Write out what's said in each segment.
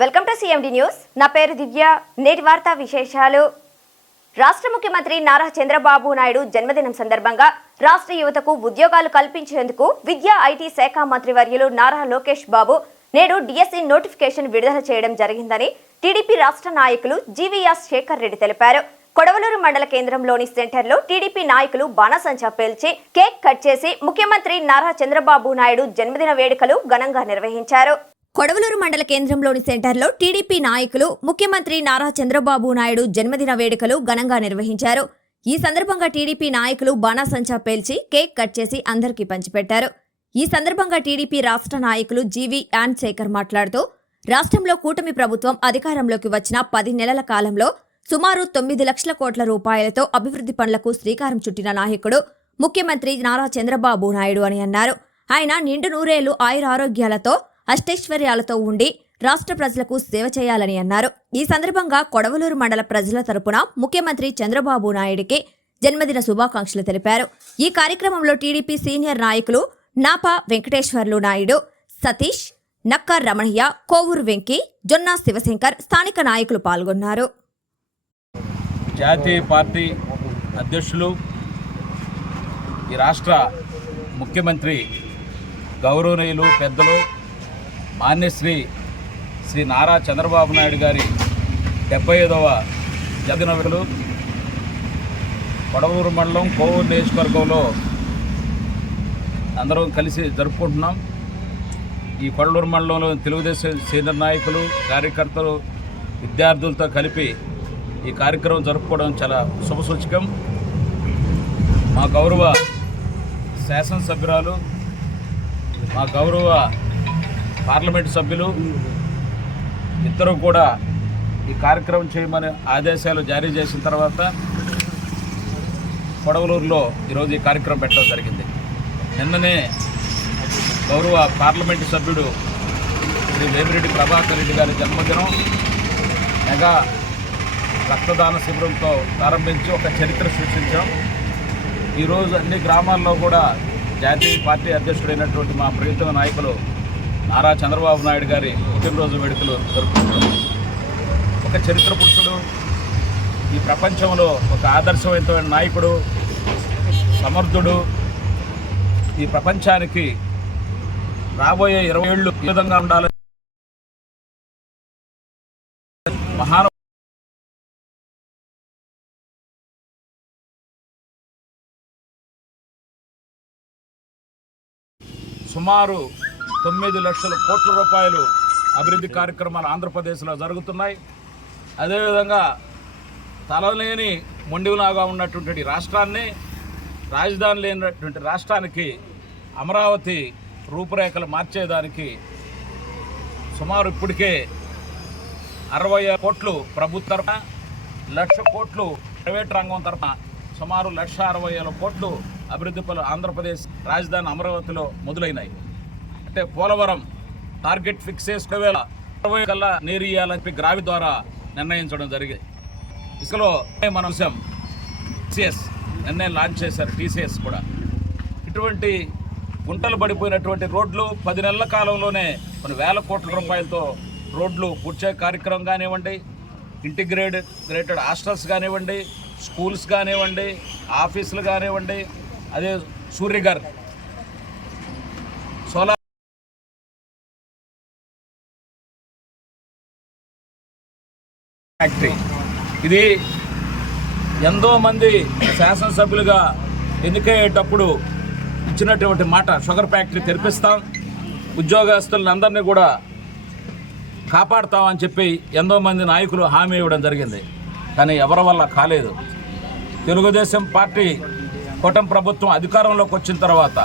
Welcome to CMD news నా పేరు దివ్య. నేటి వార్తా విశేషాలు. రాష్ట్ర ముఖ్యమంత్రి నారా చంద్రబాబు నాయుడు జన్మదినం సందర్భంగా రాష్ట్ర యువతకు ఉద్యోగాలు కల్పించేందుకు విద్యా ఐటీ శాఖ మంత్రి వర్యులు నారా లోకేష్ బాబు నేడు డిఎస్సి నోటిఫికేషన్ విడుదల చేయడం జరిగిందని టీడీపీ రాష్ట్ర నాయకులు జీవీఎస్ శేఖర్ రెడ్డి తెలిపారు. కొడవలూరు మండల కేంద్రంలోని సెంటర్లో టీడీపీ నాయకులు బాణసంచా పేల్చి కేక్ కట్ చేసి ముఖ్యమంత్రి నారా చంద్రబాబు నాయుడు జన్మదిన వేడుకలు ఘనంగా నిర్వహించారు. కొడవలూరు మండల కేంద్రంలోని సెంటర్లో టీడీపీ నాయకులు ముఖ్యమంత్రి నారా చంద్రబాబు నాయుడు జన్మదిన వేడుకలు ఘనంగా నిర్వహించారు. ఈ సందర్భంగా టీడీపీ నాయకులు బాణాసంచా పేల్చి కేక్ కట్ చేసి అందరికీ పంచిపెట్టారు. ఈ సందర్భంగా టీడీపీ రాష్ట్ర నాయకులు జీవీ యాన్ శేఖర్ మాట్లాడుతూ రాష్ట్రంలో కూటమి ప్రభుత్వం అధికారంలోకి వచ్చిన పది నెలల కాలంలో సుమారు తొమ్మిది లక్షల కోట్ల రూపాయలతో అభివృద్ధి పనులకు శ్రీకారం చుట్టిన నాయకుడు ముఖ్యమంత్రి నారా చంద్రబాబు నాయుడు అని అన్నారు. ఆయన నిండు నూరేళ్ళు ఆయురారోగ్యాలతో అష్టైశ్వర్యాలతో ఉండి రాష్ట్ర ప్రజలకు సేవ చేయాలని అన్నారు. ఈ సందర్భంగా కొడవలూరు మండల ప్రజల తరపున ముఖ్యమంత్రి చంద్రబాబు నాయుడికి జన్మదిన శుభాకాంక్షలు తెలిపారు. ఈ కార్యక్రమంలో టీడీపీ సీనియర్ నాయకులు నాపా వెంకటేశ్వర్లు నాయుడు సతీష్ నక్కర్ రమణయ్య కోవూరు వెంకి జొన్నా శివశంకర్ స్థానిక నాయకులు పాల్గొన్నారు. జాతీయ పార్టీ అధ్యక్షులు ఈ రాష్ట్ర ముఖ్యమంత్రి గౌరవనీయులు పెద్దలు మాన్యశ్రీ శ్రీ నారా చంద్రబాబు నాయుడు గారి డెబ్బై ఐదవ జగనవరులు కొడవూరు మండలం కోవూరు నియోజకవర్గంలో అందరం కలిసి జరుపుకుంటున్నాం. ఈ కొడలూరు మండలంలో తెలుగుదేశం సీనియర్ నాయకులు కార్యకర్తలు విద్యార్థులతో కలిపి ఈ కార్యక్రమం జరుపుకోవడం చాలా శుభసూచకం. మా గౌరవ శాసనసభ్యురాలు మా గౌరవ పార్లమెంటు సభ్యులు ఇద్దరు కూడా ఈ కార్యక్రమం చేయమని ఆదేశాలు జారీ చేసిన తర్వాత కొడవలూరులో ఈరోజు ఈ కార్యక్రమం పెట్టడం జరిగింది. నిన్ననే గౌరవ పార్లమెంటు సభ్యుడు శ్రీ వేమిరెడ్డి ప్రభాకర్ రెడ్డి గారి జన్మదినం మెగా రక్తదాన శిబిరంతో ప్రారంభించి ఒక చరిత్ర సృష్టించాం. ఈరోజు అన్ని గ్రామాల్లో కూడా జాతీయ పార్టీ అధ్యక్షుడైనటువంటి మా ప్రియతమ నాయకులు నారా చంద్రబాబు నాయుడు గారి పుట్టినరోజు వేడుకలు జరుపుకుంటున్నాం. ఒక చరిత్ర పురుషుడు ఈ ప్రపంచంలో ఒక ఆదర్శవంతమైన నాయకుడు సమర్థుడు ఈ ప్రపంచానికి రాబోయే ఇరవై ఏళ్ళు ఈ విధంగా ఉండాలి మహాను సుమారు తొమ్మిది లక్షల కోట్ల రూపాయలు అభివృద్ధి కార్యక్రమాలు ఆంధ్రప్రదేశ్లో జరుగుతున్నాయి. అదేవిధంగా తలలేని మొండిలాగా ఉన్నటువంటి రాష్ట్రాన్ని రాజధాని లేనటువంటి రాష్ట్రానికి అమరావతి రూపురేఖలు మార్చేదానికి సుమారు ఇప్పటికే అరవై కోట్లు ప్రభుత్వ తరఫున లక్ష కోట్లు ప్రైవేట్ రంగం తరఫున సుమారు లక్ష అరవై వేల కోట్లు అభివృద్ధి పనులు ఆంధ్రప్రదేశ్ రాజధాని అమరావతిలో మొదలైనాయి. అంటే పోలవరం టార్గెట్ ఫిక్స్ చేసుకునే వేళ అరవై కల్లా నీరు ఇయ్యాలని గ్రావి ద్వారా నిర్ణయించడం జరిగింది. ఇసుకలో మన అంశం టీసీఎస్ నిర్ణయం లాంచ్ చేశారు టీసీఎస్ కూడా. ఇటువంటి గుంటలు పడిపోయినటువంటి రోడ్లు పది నెలల కాలంలోనే కొన్ని వేల కోట్ల రూపాయలతో రోడ్లు పూర్చే కార్యక్రమం కానివ్వండి ఇంటిగ్రేటెడ్ గ్రేటెడ్ హాస్టల్స్ కానివ్వండి స్కూల్స్ కానివ్వండి ఆఫీసులు కానివ్వండి అదే సూర్యగర్ ఫ్యాక్టరీ ఇది ఎంతో మంది శాసనసభ్యులుగా ఎన్నికయ్యేటప్పుడు ఇచ్చినటువంటి మాట షుగర్ ఫ్యాక్టరీ తెరిపిస్తాం ఉద్యోగస్తులందరినీ కూడా కాపాడుతామని చెప్పి ఎంతో మంది నాయకులు హామీ ఇవ్వడం జరిగింది. కానీ ఎవరి వల్ల కాలేదు. తెలుగుదేశం పార్టీ కూటమి ప్రభుత్వం అధికారంలోకి వచ్చిన తర్వాత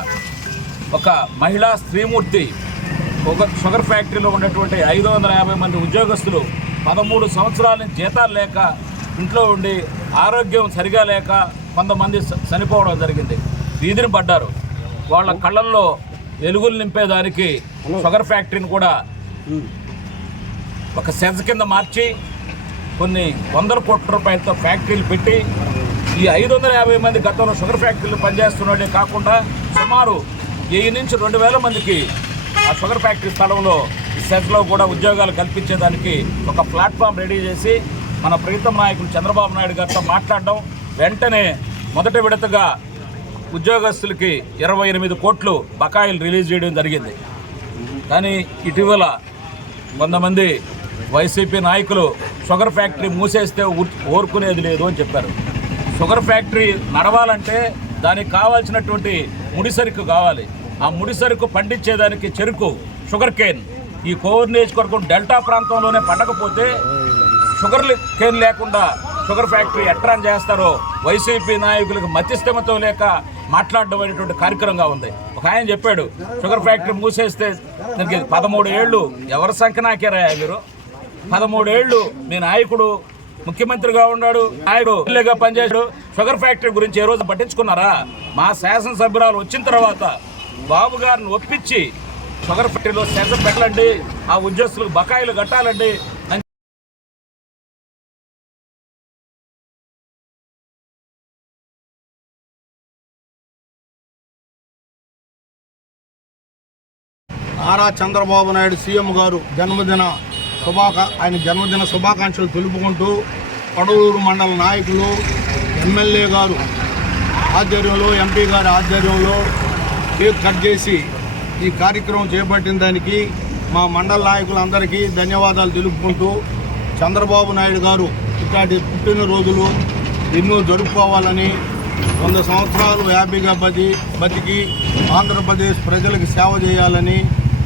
ఒక మహిళా స్త్రీమూర్తి ఒక షుగర్ ఫ్యాక్టరీలో ఉన్నటువంటి ఐదు వందల యాభై మంది ఉద్యోగస్తులు పదమూడు సంవత్సరాల నుంచి జీతాలు లేక ఇంట్లో ఉండి ఆరోగ్యం సరిగా లేక కొంతమంది చ- చనిపోవడం జరిగింది. వీధిని పడ్డారు. వాళ్ళ కళ్ళల్లో వెలుగులు నింపేదానికి షుగర్ ఫ్యాక్టరీని కూడా ఒక సెజ్ కింద మార్చి కొన్ని వందల కోట్ల రూపాయలతో ఫ్యాక్టరీలు పెట్టి ఈ ఐదు వందల యాభై మంది గతంలో షుగర్ ఫ్యాక్టరీలు పనిచేస్తున్నట్టే కాకుండా సుమారు వెయ్యి నుంచి రెండు వేల మందికి ఆ షుగర్ ఫ్యాక్టరీ స్థలంలో సెట్లో కూడా ఉద్యోగాలు కల్పించేదానికి ఒక ప్లాట్ఫామ్ రెడీ చేసి మన ప్రీతం నాయకులు చంద్రబాబు నాయుడు గారితో మాట్లాడడం వెంటనే మొదటి విడతగా ఉద్యోగస్తులకి ఇరవై ఎనిమిది కోట్లు బకాయిలు రిలీజ్ చేయడం జరిగింది. కానీ ఇటీవల కొంతమంది వైసీపీ నాయకులు షుగర్ ఫ్యాక్టరీ మూసేస్తే ఓర్కునేది లేదు అని చెప్పారు. షుగర్ ఫ్యాక్టరీ నడవాలంటే దానికి కావాల్సినటువంటి ముడిసరుకు కావాలి. ఆ ముడిసరుకు పండించేదానికి చెరుకు షుగర్ కేన్. ఈ కోర్ నియోజకవర్గం డెల్టా ప్రాంతంలోనే పండకపోతే షుగర్ కేన్ లేకుండా షుగర్ ఫ్యాక్టరీ ఎట్రాన్ చేస్తారో వైసీపీ నాయకులకు మధ్యస్థమతం లేక మాట్లాడడం అనేటువంటి కార్యక్రమంగా ఉంది. ఒక ఆయన చెప్పాడు షుగర్ ఫ్యాక్టరీ మూసేస్తే దానికి పదమూడు ఏళ్ళు ఎవరి సంకనాకారా మీరు పదమూడు ఏళ్ళు మీ నాయకుడు ముఖ్యమంత్రిగా ఉన్నాడు నాయుడు ఎమ్మెల్యేగా పనిచేశాడు. షుగర్ ఫ్యాక్టరీ గురించి ఏ రోజు పట్టించుకున్నారా? మా శాసనసభ్యురాలు వచ్చిన తర్వాత బాబు గారిని ఒప్పించి షుగర్ ఫ్యాక్టరీలో సెషన్ పెట్టాలండి. ఆ ఉద్యోగస్తులకు బకాయిలు కట్టాలండి. నారా చంద్రబాబు నాయుడు సీఎం గారు జన్మదిన శుభాకా ఆయన జన్మదిన శుభాకాంక్షలు తెలుపుకుంటూ పడవూరు మండల నాయకులు ఎమ్మెల్యే గారు ఆధ్వర్యంలో ఎంపీ గారి ఆధ్వర్యంలో కేక్ కట్ చేసి ఈ కార్యక్రమం చేపట్టిన దానికి మా మండల నాయకులందరికీ ధన్యవాదాలు తెలుపుకుంటూ చంద్రబాబు నాయుడు గారు ఇట్లాంటి పుట్టినరోజులు ఎన్నో జరుపుకోవాలని వంద సంవత్సరాలు హ్యాపీగా బతి బతికి ఆంధ్రప్రదేశ్ ప్రజలకు సేవ చేయాలని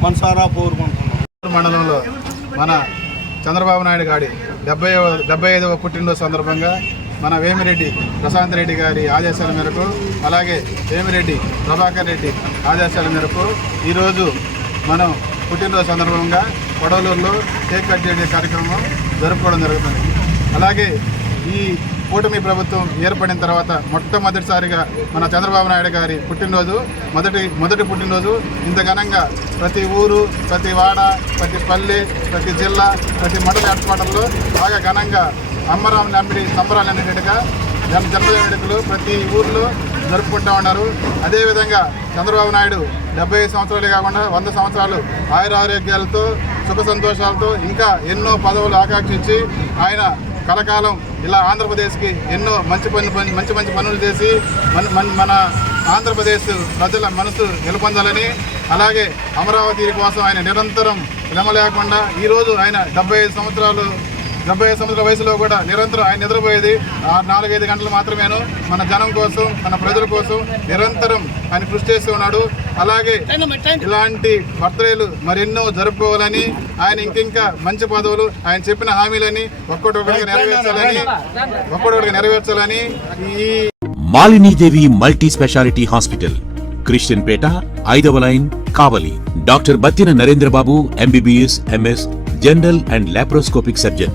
మనసారా కోరుకుంటున్నాం. మండలంలో మన చంద్రబాబు నాయుడు గారి డెబ్బై డెబ్బై ఐదవ పుట్టినరోజు సందర్భంగా మన వేమిరెడ్డి ప్రశాంత్ రెడ్డి గారి ఆదేశాల మేరకు అలాగే వేమిరెడ్డి ప్రభాకర్ రెడ్డి ఆదేశాల మేరకు ఈరోజు మనం పుట్టినరోజు సందర్భంగా కొడవలూరులో కేక్ కట్ చేసే కార్యక్రమం జరుపుకోవడం జరుగుతుంది. అలాగే ఈ కూటమి ప్రభుత్వం ఏర్పడిన తర్వాత మొట్టమొదటిసారిగా మన చంద్రబాబు నాయుడు గారి పుట్టినరోజు మొదటి మొదటి పుట్టినరోజు ఇంత ఘనంగా ప్రతి ఊరు ప్రతి వాడ ప్రతి పల్లె ప్రతి జిల్లా ప్రతి మండల హెడ్ బాగా ఘనంగా అమ్మరాం నమ్మిడి సంబరాలు అనేటట్టుగా జన జన్మదిన వేడుకలు ప్రతి ఊర్లో జరుపుకుంటా ఉన్నారు. అదేవిధంగా చంద్రబాబు నాయుడు డెబ్బై ఐదు సంవత్సరాలు కాకుండా వంద సంవత్సరాలు ఆయురారోగ్యాలతో సుఖ సంతోషాలతో ఇంకా ఎన్నో పదవులు ఆకాంక్షించి ఆయన కలకాలం ఇలా ఆంధ్రప్రదేశ్కి ఎన్నో మంచి పని మంచి మంచి పనులు చేసి మన మన- ఆంధ్రప్రదేశ్ ప్రజల మనసు గెలుపొందాలని అలాగే అమరావతి కోసం ఆయన నిరంతరం శ్రమ లేకుండా ఈరోజు ఆయన డెబ్బై ఐదు సంవత్సరాలు డెబ్బై ఐదు సంవత్సరాల వయసులో కూడా నిరంతరం ఆయన నిద్రపోయేది. ఆ నాలుగైదు గంటలు మాత్రమేను. మన జనం కోసం మన ప్రజల కోసం నిరంతరం ఆయన కృషి చేస్తూ ఉన్నాడు. అలాగే ఇలాంటి బర్త్డేలు మరెన్నో జరుపుకోవాలని ఆయన ఇంకింకా మంచి పదవులు ఆయన చెప్పిన హామీలని ఒక్కొక్కటిగా నెరవేర్చాలని ఒక్కొక్కటిగా నెరవేర్చాలని ఈ Malinidevi multi speciality hospital Christian Peta ఐదవ line Kavali. Doctor Battina Narendrababu MBBS MS general and laparoscopic surgeon.